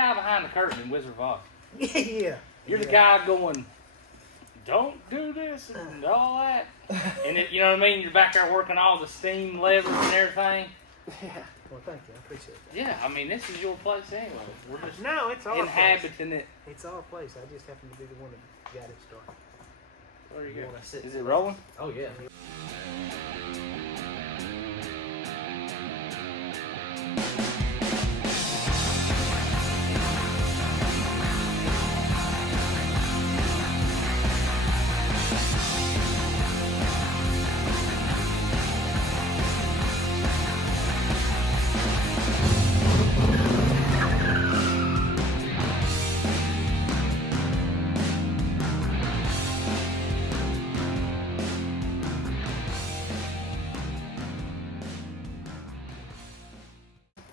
guy behind the curtain in Wizard of Oz. Yeah. You're the guy going, don't do this and all that. And it, you know what I mean? You're back there working all the steam levers and everything. Yeah. Well, thank you. I appreciate that. Yeah, I mean, this is your place anyway. We're just No, it's our place. inhabiting it. It's our place. I just happen to be the one that got it started. There you You go. wanna sit? Is it rolling? Oh, yeah.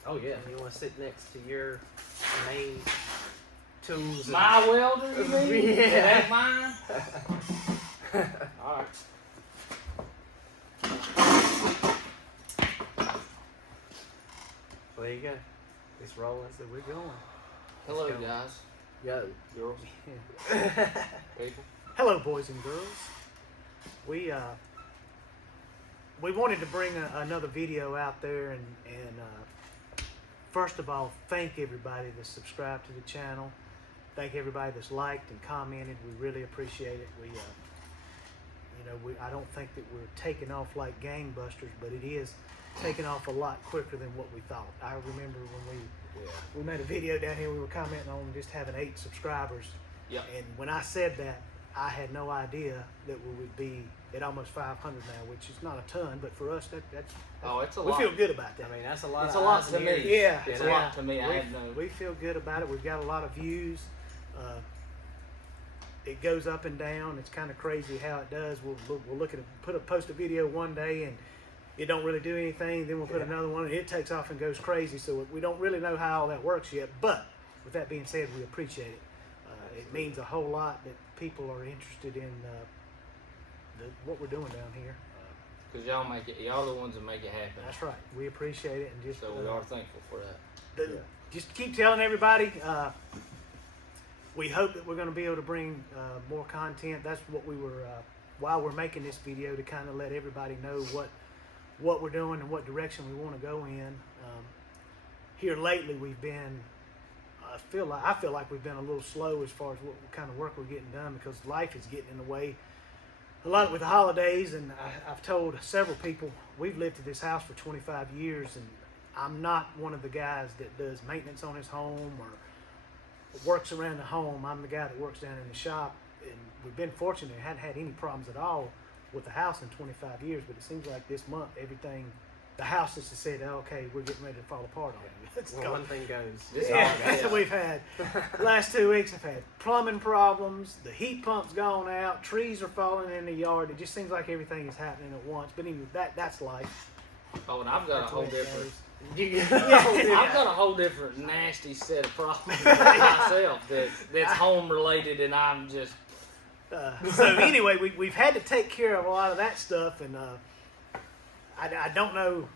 Oh, yeah. You want to sit next to your main tools? And... My welder, you mean? Yeah. That mine? All right. Well, there you go. It's rolling, so we're going. Hello, Let's go. guys. Yo. Girls. Yeah. People. Hello, boys and girls. We wanted to bring another video out there, and first of all, thank everybody that's subscribed to the channel. Thank everybody that's liked and commented. We really appreciate it. I don't think that we're taking off like gangbusters, but it is taking off a lot quicker than what we thought. I remember when we made a video down here, we were commenting on just having 8 subscribers. Yep. And when I said that, I had no idea that we would be at almost 500 now, which is not a ton, but for us, that's Oh, it's a we lot. feel good about that. I mean, that's a lot. It's of a lot eyes to and me. ears. Yeah, It's You a know? lot to me. I we, have no. we feel good about it. We've got a lot of views. It goes up and down. It's kind of crazy how it does. We'll look at it, post a video one day and it don't really do anything. Then we'll put another one and it takes off and goes crazy. So we don't really know how all that works yet. But with that being said, we appreciate it. It means a whole lot that people are interested in what we're doing down here. Because y'all make it. Y'all the ones that make it happen. That's right. We appreciate it, and just So we are thankful for that. just keep telling everybody. We hope that we're going to be able to bring more content. That's what we were while we're making this video, to kind of let everybody know what we're doing and what direction we want to go in. Here lately, we've been. I feel like we've been a little slow as far as what kind of work we're getting done, because life is getting in the way. A lot with the holidays, and I've told several people, we've lived at this house for 25 years, and I'm not one of the guys that does maintenance on his home or works around the home. I'm the guy that works down in the shop, and we've been fortunate. We hadn't had any problems at all with the house in 25 years, but it seems like this month, the house has just said, okay, we're getting ready to fall apart on you. Well, one thing goes. Yeah, we've had the last 2 weeks. I've had plumbing problems. The heat pump's gone out. Trees are falling in the yard. It just seems like everything is happening at once. But anyway, that's life. Oh, and I've got That's a whole what it different. goes. I've got a whole different nasty set of problems with myself that's home related, and I'm just. So anyway, we've had to take care of a lot of that stuff, and I don't know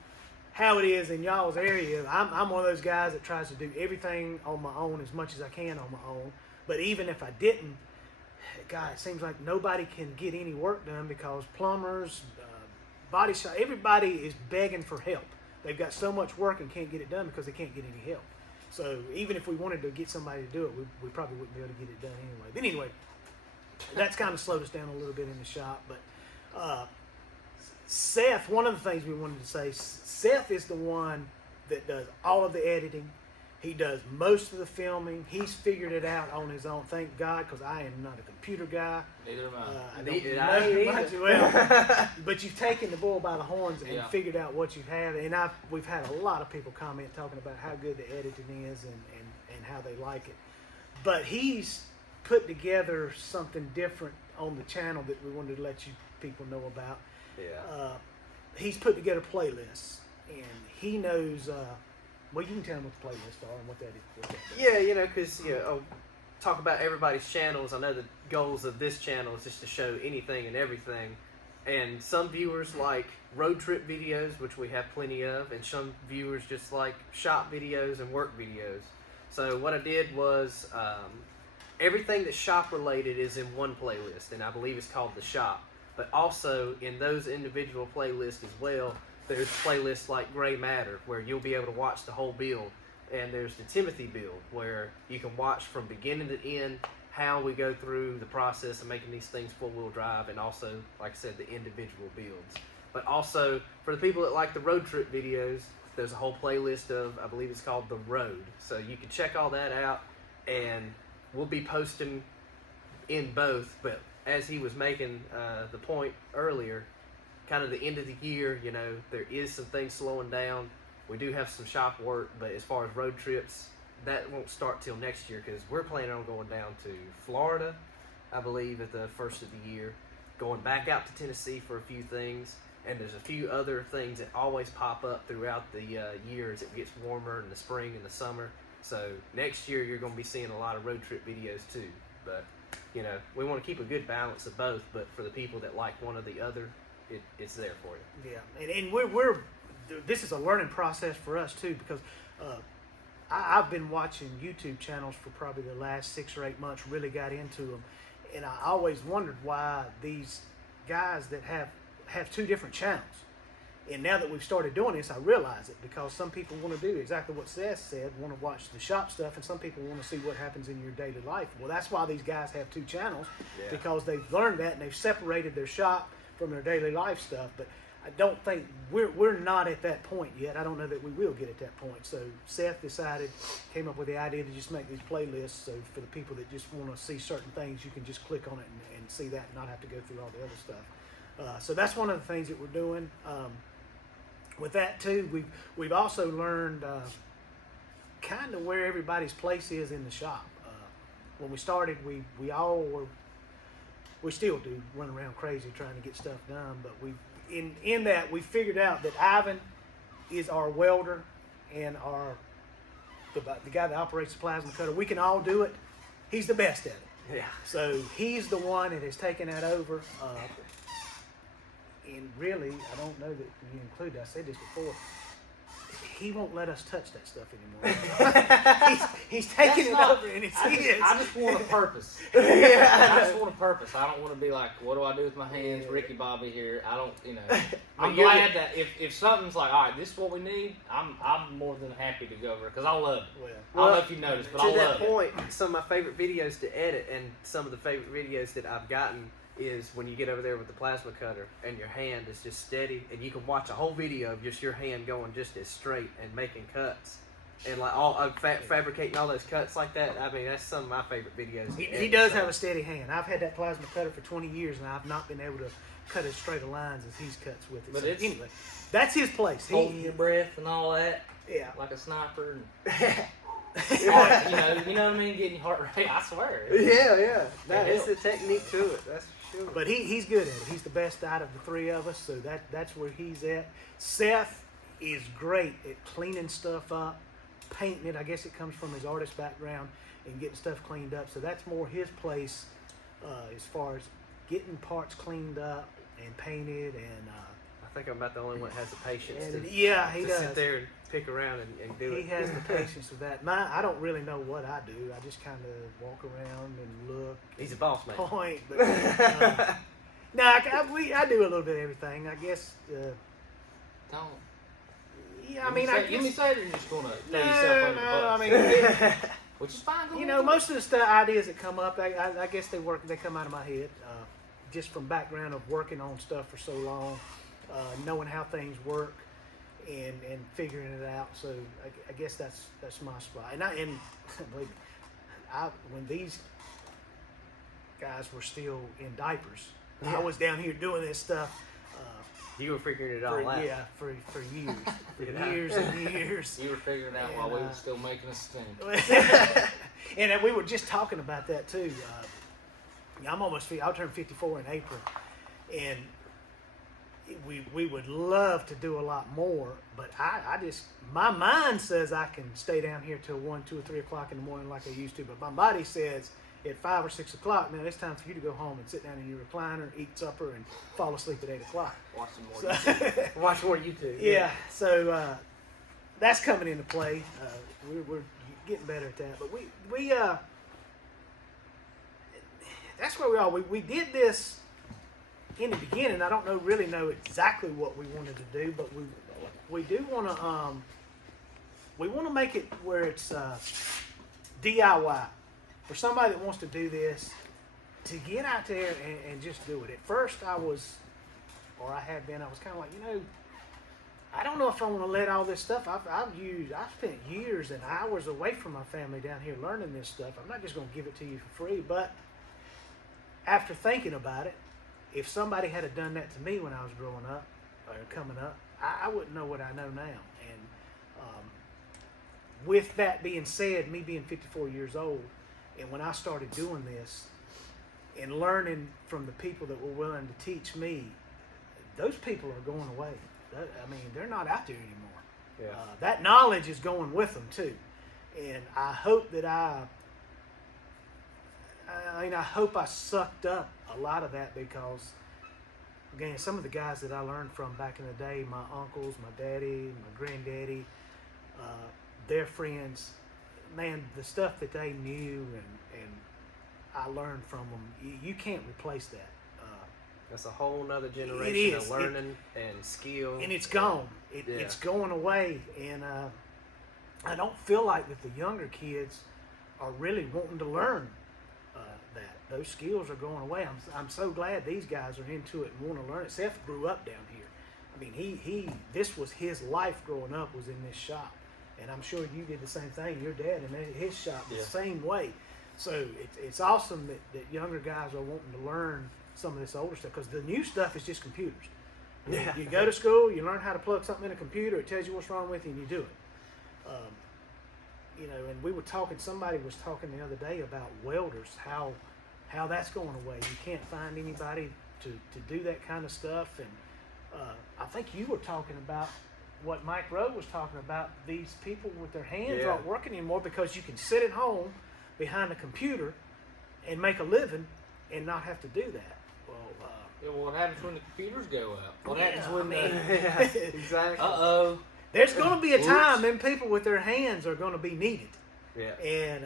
how it is in y'all's area. I'm one of those guys that tries to do everything on my own as much as I can on my own. But even if I didn't, God, it seems like nobody can get any work done because plumbers, body shop, everybody is begging for help. They've got so much work and can't get it done because they can't get any help. So even if we wanted to get somebody to do it, we probably wouldn't be able to get it done anyway. But anyway, that's kind of slowed us down a little bit in the shop. But Seth, one of the things we wanted to say, Seth is the one that does all of the editing. He does most of the filming. He's figured it out on his own. Thank God, because I am not a computer guy. Neither am I. I Neither don't I know much. Well, but you've taken the bull by the horns and Yeah. figured out what you have. And we've had a lot of people comment talking about how good the editing is and how they like it. But he's put together something different on the channel that we wanted to let you people know about. Yeah. He's put together playlists, and he knows. Well, you can tell him what the playlists are and what that is. Yeah, because I'll talk about everybody's channels. I know the goals of this channel is just to show anything and everything. And some viewers like road trip videos, which we have plenty of, and some viewers just like shop videos and work videos. So what I did was everything that's shop related is in one playlist, and I believe it's called the shop. But also in those individual playlists as well, there's playlists like Gray Matter where you'll be able to watch the whole build, and there's the Timothy build where you can watch from beginning to end how we go through the process of making these things four-wheel drive, and also, like I said, the individual builds. But also, for the people that like the road trip videos, there's a whole playlist of, I believe it's called The Road. So you can check all that out, and we'll be posting in both. But as he was making the point earlier, kind of the end of the year, you know, there is some things slowing down. We do have some shop work, but as far as road trips, that won't start till next year because we're planning on going down to Florida, I believe, at the first of the year, going back out to Tennessee for a few things, and there's a few other things that always pop up throughout the year as it gets warmer in the spring and the summer. So next year you're going to be seeing a lot of road trip videos too. But, you know, we want to keep a good balance of both, but for the people that like one or the other, it's there for you. Yeah, and we're this is a learning process for us too, because I've been watching YouTube channels for probably the last 6 or 8 months, really got into them, and I always wondered why these guys that have 2 different channels. And now that we've started doing this, I realize it, because some people want to do exactly what Seth said, want to watch the shop stuff, and some people want to see what happens in your daily life. Well, that's why these guys have 2 channels, because they've learned that and they've separated their shop from their daily life stuff. But I don't think we're not at that point yet. I don't know that we will get at that point. So Seth came up with the idea to just make these playlists. So for the people that just want to see certain things, you can just click on it and see that, and not have to go through all the other stuff. So that's one of the things that we're doing. With that too, we've also learned kind of where everybody's place is in the shop. When we started, we still do run around crazy trying to get stuff done, but in that we figured out that Ivan is our welder and the guy that operates the plasma cutter. We can all do it. He's the best at it. Yeah. So he's the one that has taken that over. And really, I don't know that you include, I said this before, he won't let us touch that stuff anymore. he's taking it over, and it's his. I just want a purpose. Yeah, I just want a purpose. I don't want to be like, what do I do with my hands? Ricky Bobby here. I don't, you know. I'm you're glad that if something's like, all right, this is what we need, I'm more than happy to go over it, because I love it. I don't know if you noticed, but I love it. To that point, some of my favorite videos to edit, and some of the favorite videos that I've gotten, is when you get over there with the plasma cutter and your hand is just steady, and you can watch a whole video of just your hand going just as straight and making cuts and like all fabricating all those cuts like that. I mean, that's some of my favorite videos. He does have a steady hand. I've had that plasma cutter for 20 years, and I've not been able to cut as straight of lines as he cuts with it. But so it's anyway, that's his place. Holding your breath and all that. Yeah. Like a sniper. And you know what I mean? Getting your heart rate. I swear. Yeah. It's a technique to it. That's for sure. But he's good at it. He's the best out of the 3 of us, so that's where he's at. Seth is great at cleaning stuff up, painting it. I guess it comes from his artist background, and getting stuff cleaned up. So that's more his place as far as getting parts cleaned up and painted. And I think I'm about the only one that has the patience to he does sit there and pick around and do it. He has the patience with that. I don't really know what I do. I just kind of walk around and look. He's a boss man. Point, but no, I do a little bit of everything. I guess. Don't. Yeah, I mean, I You guess. say, or you're just gonna throw yourself under the bus? I mean, Which is fine. you know, most of the stuff, ideas that come up, I guess they come out of my head, just from background of working on stuff for so long, knowing how things work, and figuring it out. So I guess that's my spot. And believe me, when these guys were still in diapers, I was down here doing this stuff. You were figuring it all out. Yeah, for years, years and years. You were figuring it out while we were still making a stink. And we were just talking about that too. I'll turn 54 in April, and we would love to do a lot more, but I just, my mind says I can stay down here till 1, 2, or 3 o'clock in the morning like I used to, but my body says at 5 or 6 o'clock, now it's time for you to go home and sit down in your recliner, eat supper, and fall asleep at 8 o'clock. Watch some more. YouTube. Watch more YouTube. Yeah, so that's coming into play. getting better at that. But we that's where we are. We did this in the beginning. I don't really know exactly what we wanted to do, but we do want to we want to make it where it's DIY for somebody that wants to do this, to get out there and just do it. At first, I was kind of like, I don't know if I want to let all this stuff. I've spent years and hours away from my family down here learning this stuff. I'm not just going to give it to you for free. But after thinking about it, if somebody had have done that to me when I was growing up or coming up, I wouldn't know what I know now. And with that being said, me being 54 years old, and when I started doing this and learning from the people that were willing to teach me, those people are going away. They're not out there anymore. Yeah. That knowledge is going with them too, and I hope that I hope I sucked up a lot of that, because again, some of the guys that I learned from back in the day, my uncles, my daddy, my granddaddy, their friends, man, the stuff that they knew and I learned from them, you can't replace that. That's a whole nother generation of learning and skill. And it's gone. It's going away. And I don't feel like that the younger kids are really wanting to learn that. Those skills are going away. I'm so glad these guys are into it and want to learn it. Seth grew up down here. I mean, this was his life growing up, was in this shop. And I'm sure you did the same thing. Your dad in his shop was the same way. So it's awesome that younger guys are wanting to learn some of this older stuff, because the new stuff is just computers. Yeah. You go to school, you learn how to plug something in a computer, it tells you what's wrong with you, and you do it. And we were talking, somebody was talking the other day about welders, how that's going away. You can't find anybody to do that kind of stuff. And I think you were talking about what Mike Rowe was talking about, these people with their hands aren't working anymore because you can sit at home behind a computer and make a living and not have to do that. Well, what happens when the computers go out? What happens when exactly. There's going to be a time when people with their hands are going to be needed. Yeah. And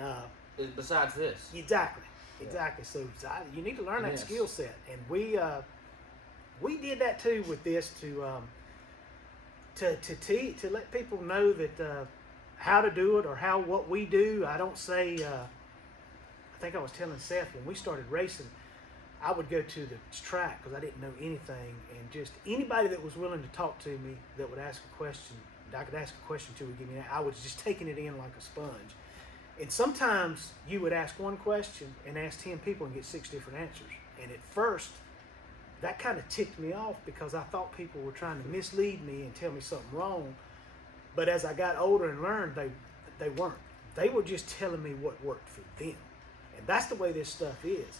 besides this. Exactly. So you need to learn that skill set, and we did that too with this to let people know that how to do it or what we do. I don't say. I think I was telling Seth when we started racing, I would go to the track because I didn't know anything, and just anybody that was willing to talk to me, that would ask a question, I could ask a question to, would give me that. I was just taking it in like a sponge. And sometimes you would ask one question and ask 10 people and get 6 different answers. And at first, that kind of ticked me off because I thought people were trying to mislead me and tell me something wrong. But as I got older and learned, they weren't. They were just telling me what worked for them. And that's the way this stuff is.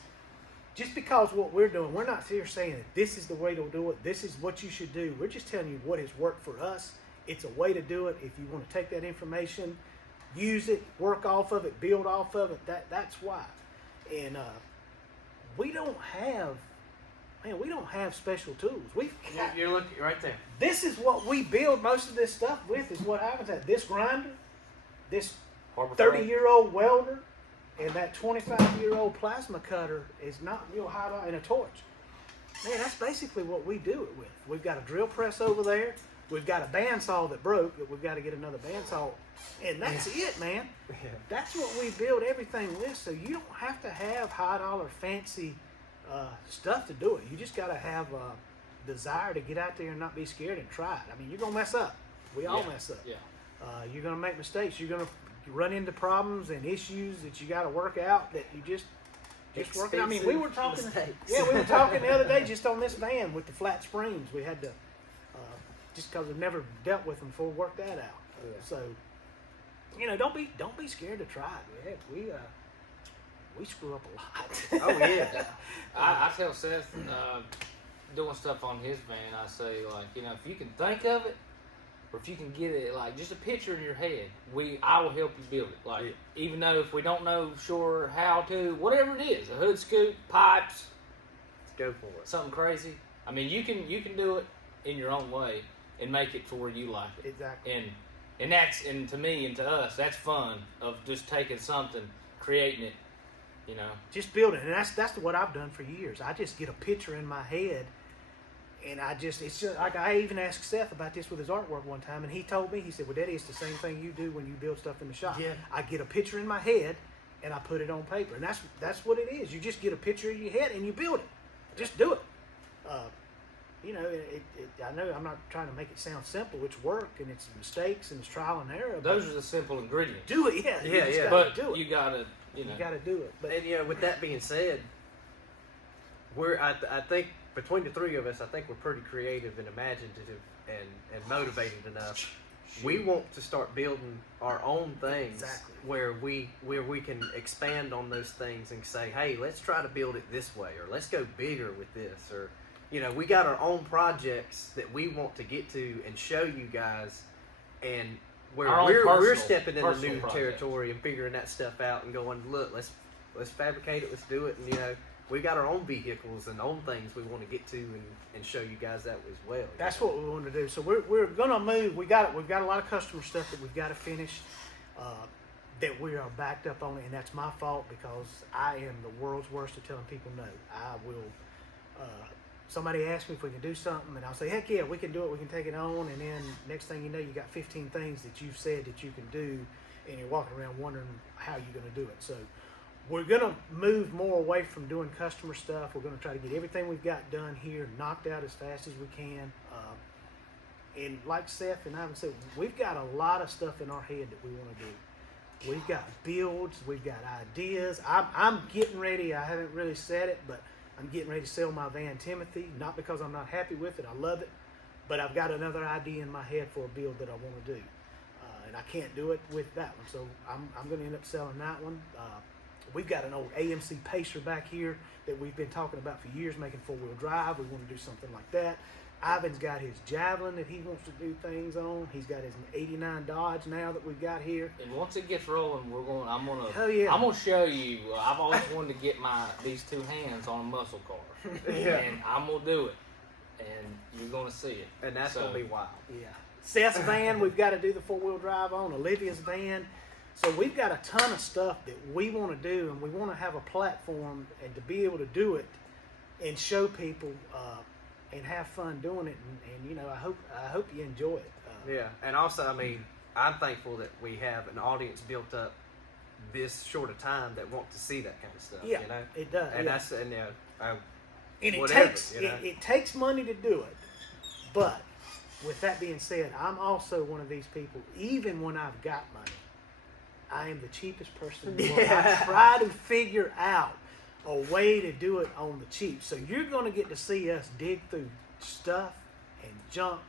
Just because what we're doing, we're not here saying that this is the way to do it, this is what you should do. We're just telling you what has worked for us. It's a way to do it. If you want to take that information, use it, work off of it, build off of it, that's why. And we don't have special tools. You're looking right there. This is what we build most of this stuff with, is what happens at this grinder, this 30-year-old welder, and that 25-year-old plasma cutter is not real high, and a torch. Man, that's basically what we do it with. We've got a drill press over there. We've got a bandsaw that broke, but we've got to get another bandsaw. And that's it, man. Yeah. That's what we build everything with. So you don't have to have high-dollar fancy stuff to do it. You just got to have a desire to get out there and not be scared and try it. I mean, you're going to mess up. We all mess up. Yeah. You're going to make mistakes. You're going to run into problems and issues that you got to work out, that you just working. I mean, we were talking. Mistakes. Yeah, we were talking the other day just on this van with the flat springs. We had to just because we've never dealt with them before, work that out. Yeah. So, don't be scared to try it. We screw up a lot. Oh yeah. I tell Seth, doing stuff on his van, I say, like, if you can think of it, or if you can get it, like, just a picture in your head, I will help you build it. Like, even though if we don't know sure how to, whatever it is, a hood scoop, pipes, Go for it. something crazy. I mean, you can do it in your own way and make it to where you like it. Exactly. And and to me and to us, that's fun of just taking something, creating it, you know. Just building, and that's what I've done for years. I just get a picture in my head, and it's just like I even asked Seth about this with his artwork one time, and he told me, he said, "Well, Daddy, it's the same thing you do when you build stuff in the shop. Yeah. I get a picture in my head, and I put it on paper, and that's what it is. You just get a picture in your head and you build it. Just do it. You know, I know I'm not trying to make it sound simple. It's work and it's mistakes and it's trial and error. Those are the simple ingredients. Do it, yeah. Yeah, yeah. Gotta But do it. you gotta, you know. You got to do it. But And you know, with that being said, I think between the three of us, I think we're pretty creative and imaginative and motivated enough. We want to start building our own things Exactly. where we can expand on those things and say, hey, let's try to build it this way, or let's go bigger with this, or you know, we got our own projects that we want to get to and show you guys, and where Our own we're personal- stepping into personal new projects. territory and figuring that stuff out and going, look, let's fabricate it, let's do it, and you know, we got our own vehicles and own things we want to get to and show you guys that as well. that's what we want to do. So we're gonna move. We've got a lot of customer stuff that we've got to finish. That we are backed up on, and that's my fault because I am the world's worst at telling people no. I will. Somebody asks me if we can do something, and I'll say, heck yeah, we can do it. We can take it on, and then next thing you know, you got 15 things that you've said that you can do, and you're walking around wondering how you're going to do it. So we're going to move more away from doing customer stuff. We're going to try to get everything we've got done here knocked out as fast as we can. And like Seth and Ivan said, we've got a lot of stuff in our head that we want to do. We've got builds, we've got ideas. I'm getting ready. I haven't really said it, but I'm getting ready to sell my van Timothy. Not because I'm not happy with it. I love it, but I've got another idea in my head for a build that I want to do, and I can't do it with that one. So I'm going to end up selling that one. We've got an old AMC Pacer back here that we've been talking about for years, making four-wheel drive. We want to do something like that. Ivan's got his Javelin that he wants to do things on. He's got his '89 Dodge now that we've got here. And once it gets rolling, I'm gonna yeah. I'm gonna show you. I've always wanted to get these two hands on a muscle car, Yeah. and I'm gonna do it, and you're gonna see it. And that's going to be wild. Yeah. Seth's van, we've got to do the four-wheel drive on. Olivia's van. So we've got a ton of stuff that we want to do, and we want to have a platform and to be able to do it and show people and have fun doing it. And you know, I hope you enjoy it. Yeah, and also, I mean, I'm thankful that we have an audience built up this short a time that want to see that kind of stuff. Yeah, you know, it does. and yeah. that's and And it whatever, takes you know? it takes money to do it. But with that being said, I'm also one of these people. Even when I've got money, I am the cheapest person in the world. Yeah. I try to figure out a way to do it on the cheap. So you're going to get to see us dig through stuff and junk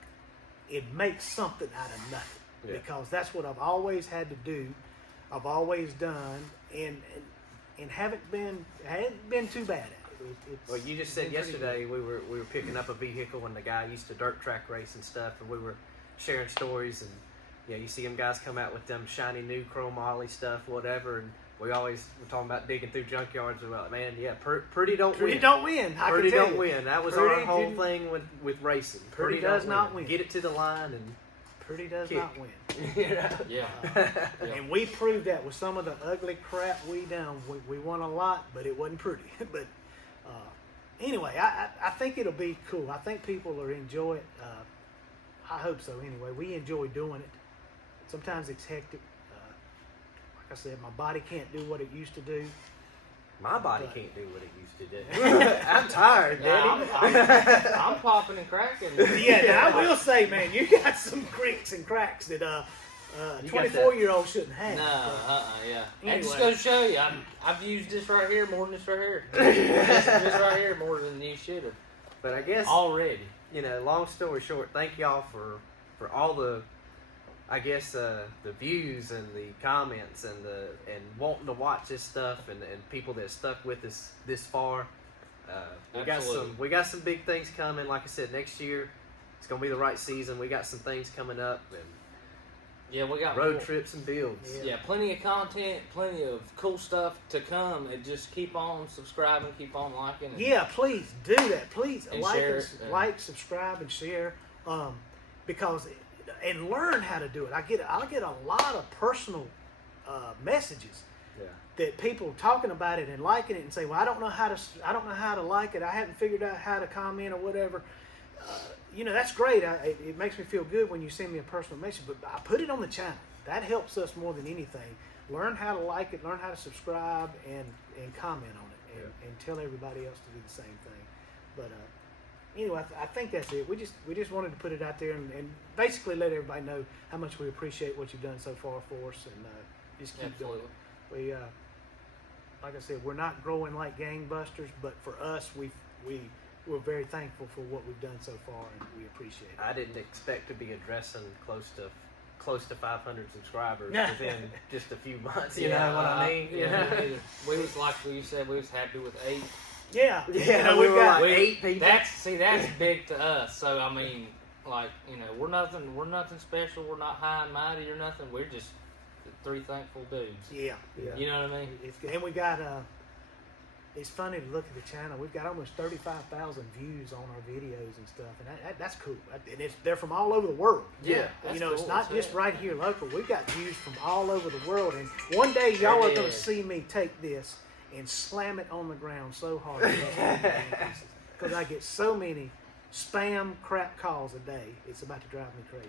and make something out of nothing. Yeah. Because that's what I've always had to do. I've always done, and haven't been too bad at it. It's Well, you just said been pretty yesterday we were picking up a vehicle and the guy used to dirt track race and stuff, and we were sharing stories, and you know, you see them guys come out with them shiny new chrome ollie stuff, whatever, and we always were talking about digging through junkyards. We're like, man, yeah, pretty don't Pretty win. don't win. I Pretty can tell don't you. win. That was Pretty our whole didn't- thing with racing. Pretty don't does not win. Get it to the line and Pretty does kick. not win. you know? Yeah. Yeah. And we proved that with some of the ugly crap we done. We won a lot, but it wasn't pretty. But anyway, I think it'll be cool. I think people will enjoy it. I hope so. Anyway, we enjoy doing it. Sometimes it's hectic. Like I said, my body can't do what it used to do. My body But- can't do what it used to do. I'm tired, Yeah, Daddy. I'm popping and cracking. Yeah, now I will say, man, you got some creaks and cracks that You got that- 24-year-old shouldn't have. No, yeah. And just Anyway. goes to show you, I've used this right here more than this right here. this right here more than you should have But I guess already. you know, long story short, thank y'all for all the, I guess, the views and the comments and wanting to watch this stuff and people that stuck with us this far. Absolutely. We got some big things coming. Like I said, next year it's gonna be the right season. We got some things coming up and Yeah, we got road more. trips and builds. Yeah. Yeah, plenty of content, plenty of cool stuff to come, and just keep on subscribing, keep on liking. And Yeah, please do that. Please And like, share and, it, like, subscribe, and share. Because and learn how to do it. I get a lot of personal messages that people talking about it and liking it and say, well, I don't know how to like it. I haven't figured out how to comment or whatever. That's great. It makes me feel good when you send me a personal message, but I put it on the channel. That helps us more than anything. Learn how to like it, learn how to subscribe, and comment on it, and tell everybody else to do the same thing. But anyway, I think that's it. We just wanted to put it out there and basically let everybody know how much we appreciate what you've done so far for us, and just keep doing it. We like I said, we're not growing like gangbusters, but for us, we're very thankful for what we've done so far, and we appreciate it. I didn't expect to be addressing close to 500 subscribers within just a few months. You know what I mean? We was like you said, we was happy with 8. Yeah. We were like 8 people. That's big to us. So I mean, like, we're nothing special. We're not high and mighty or nothing. We're just 3 thankful dudes. Yeah. You know what I mean? And we got it's funny to look at the channel. We've got almost 35,000 views on our videos and stuff, and that's cool. And they're from all over the world. Yeah, it's cool. not just right here local. We've got views from all over the world, and one day y'all are going to see me take this and slam it on the ground so hard because I get so many spam crap calls a day. It's about to drive me crazy.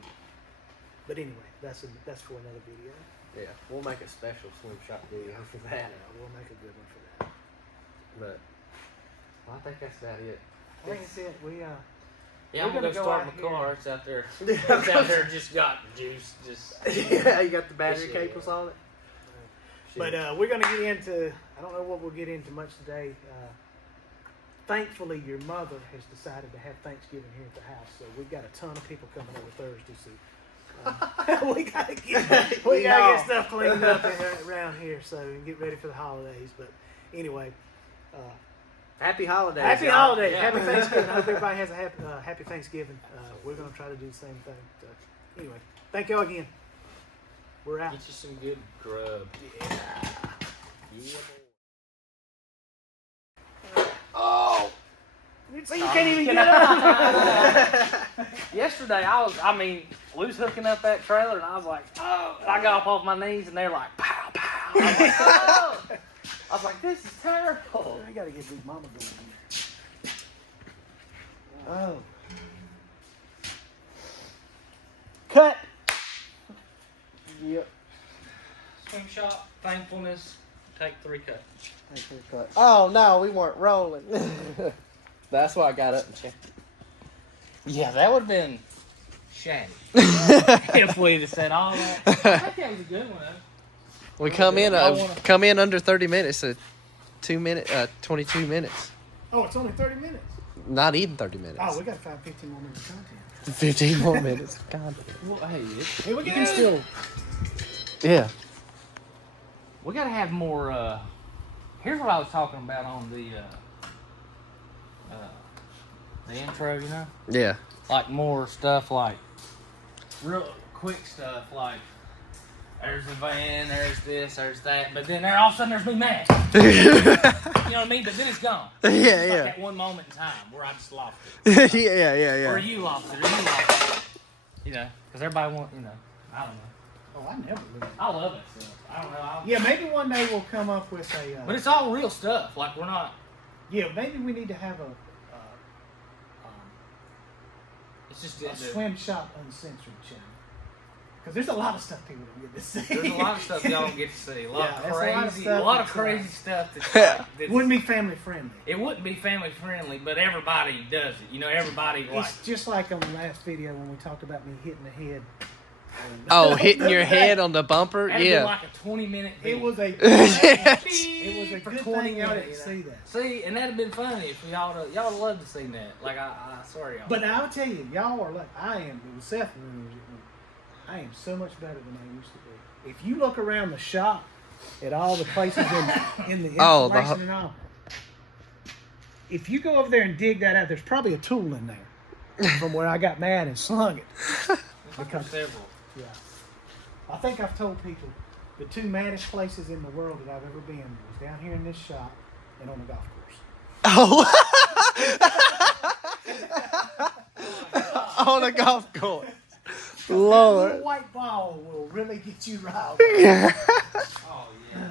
But anyway, that's for another video. Yeah, we'll make a special Slim Shot video for that. Yeah, we'll make a good one for that. But I think that's about it. I think that's it. I'm gonna go start my car. It's out there. It's out there. Just got juice. Yeah, you got the battery cables on it. But we're gonna get into. I don't know what we'll get into much today. Thankfully, your mother has decided to have Thanksgiving here at the house, so we've got a ton of people coming over Thursday. So we gotta get stuff cleaned up around here, so and get ready for the holidays. But anyway. Happy holidays. Happy y'all. holidays. Yeah. Happy Thanksgiving. I hope everybody has a happy Thanksgiving. We're going to try to do the same thing. So, anyway, thank y'all again. We're out. Get you some good grub. Yeah. Oh! So you can't even get up. Yesterday, we was hooking up that trailer, and I was like, oh! And I got up off my knees, and they're like, pow, pow. I was like, oh! I was like, this is terrible. I got to get Big Mama going here. Oh. Cut. Yep. Swing shot, thankfulness, take 3 cuts. Oh no, we weren't rolling. That's why I got up and checked. Yeah, that would have been shady if we'd have said all that. I think that was a good one, though. We come in under 30 minutes. 22 minutes. Oh, it's only 30 minutes. Not even 30 minutes. Oh, we got to find 15 more minutes of content. 15 more minutes. God. Well, hey, Here we go. Yeah. we got to have more. Here's what I was talking about on the intro, Yeah. like more stuff, like real quick stuff, like there's the van, there's this, there's that, but then all of a sudden there's me mad. You know what I mean? But then it's gone. Yeah, It's like yeah. that one moment in time where I just lost it. yeah. Or you lost it, or you lost it. Because everybody wants, I don't know. Oh, I never lose. I love it stuff. I don't know. Yeah, maybe one day we'll come up with a. But it's all real stuff. Like, we're not. Yeah, maybe we need to have It's just. a Swim Shop Uncensored channel. Because there's a lot of stuff people don't get to see. There's a lot of stuff y'all don't get to see. A lot Yeah, of that's a lot of crazy, stuff a lot of that's, crazy stuff that's Wouldn't be family friendly. It wouldn't be family friendly, but everybody does it. Everybody like. It's just like on the last video when we talked about me hitting the head. Oh, hitting your head on the bumper? That'd be Yeah. like a 20-minute. It was a Yes. it was a for good 20 thing y'all didn't minutes. see that. See, and that'd have been funny if y'all would have loved to see that. Like I swear y'all. But I'll tell you, y'all are like I am. It was Seth. I am so much better than I used to be. If you look around the shop at all the places in the Oh, installation and all, if you go over there and dig that out, there's probably a tool in there from where I got mad and slung it. because several. Yeah. I think I've told people the 2 maddest places in the world that I've ever been was down here in this shop and on the golf course. Oh. On a golf course. That Lord. little white ball will really get you riled. Oh yeah.